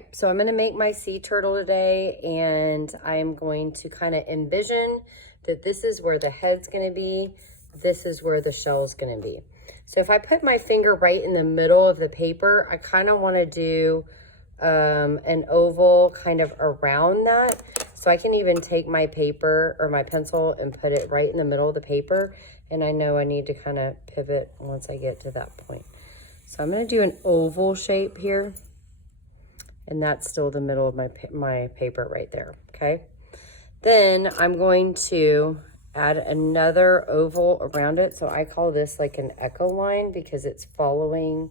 Okay, so I'm gonna make my sea turtle today, and I'm going to kind of envision that this is where the head's gonna be, this is where the shell's gonna be. So if I put my finger right in the middle of the paper, I kind of wanna do an oval kind of around that. So I can even take my paper or my pencil and put it right in the middle of the paper. And I know I need to kind of pivot once I get to that point. So I'm gonna do an oval shape here. And that's still the middle of my paper right there, okay? Then I'm going to add another oval around it. So I call this like an echo line because it's following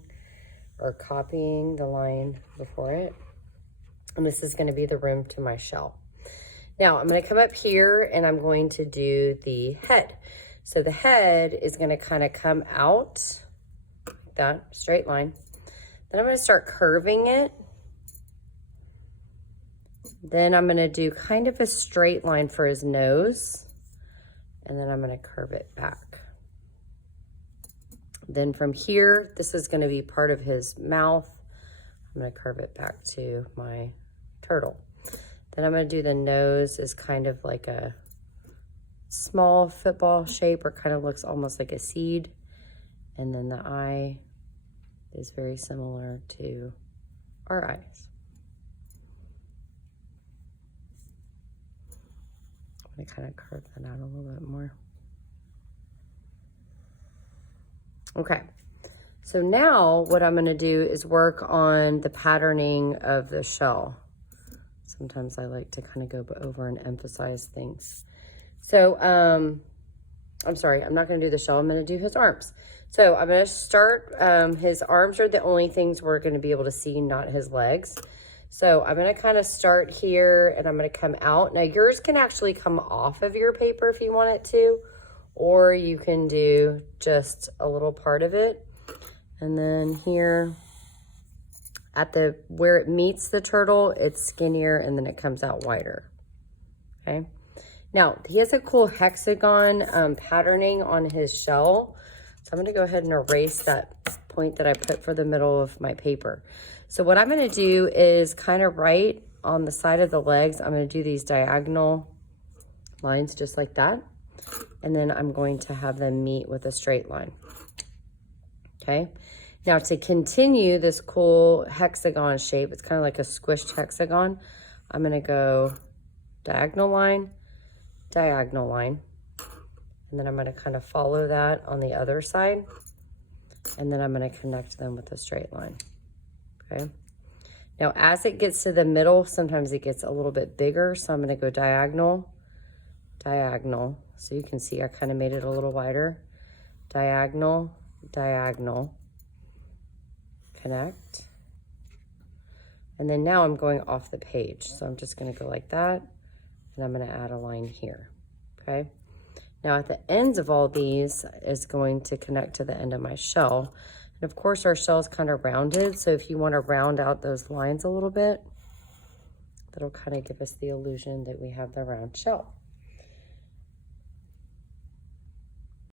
or copying the line before it. And this is gonna be the rim to my shell. Now I'm gonna come up here and I'm going to do the head. So the head is gonna kind of come out like that, straight line. Then I'm gonna start curving it. Then I'm gonna do kind of a straight line for his nose. And then I'm gonna curve it back. Then from here, this is gonna be part of his mouth. I'm gonna curve it back to my turtle. Then I'm gonna do the nose as kind of like a small football shape, or kind of looks almost like a seed. And then the eye is very similar to our eyes. I'm gonna kind of curve that out a little bit more. Okay, so now what I'm gonna do is work on the patterning of the shell. Sometimes I like to kind of go over and emphasize things. So, I'm sorry, I'm not gonna do the shell, I'm gonna do his arms. So I'm gonna start, his arms are the only things we're gonna be able to see, not his legs. So I'm gonna kind of start here and I'm gonna come out. Now yours can actually come off of your paper if you want it to, or you can do just a little part of it. And then here at where it meets the turtle, it's skinnier and then it comes out wider, okay? Now he has a cool hexagon patterning on his shell. So I'm gonna go ahead and erase that point that I put for the middle of my paper. So what I'm gonna do is kind of right on the side of the legs, I'm gonna do these diagonal lines just like that. And then I'm going to have them meet with a straight line, okay? Now to continue this cool hexagon shape, it's kind of like a squished hexagon, I'm gonna go diagonal line, and then I'm gonna kind of follow that on the other side, and then I'm gonna connect them with a straight line, okay? Now as it gets to the middle, sometimes it gets a little bit bigger, so I'm gonna go diagonal, diagonal. So you can see I kind of made it a little wider. Diagonal, diagonal, connect. And then now I'm going off the page. So I'm just gonna go like that, and I'm gonna add a line here, okay? Now at the ends of all these is going to connect to the end of my shell. And of course our shell is kind of rounded, so if you wanna round out those lines a little bit, that'll kind of give us the illusion that we have the round shell.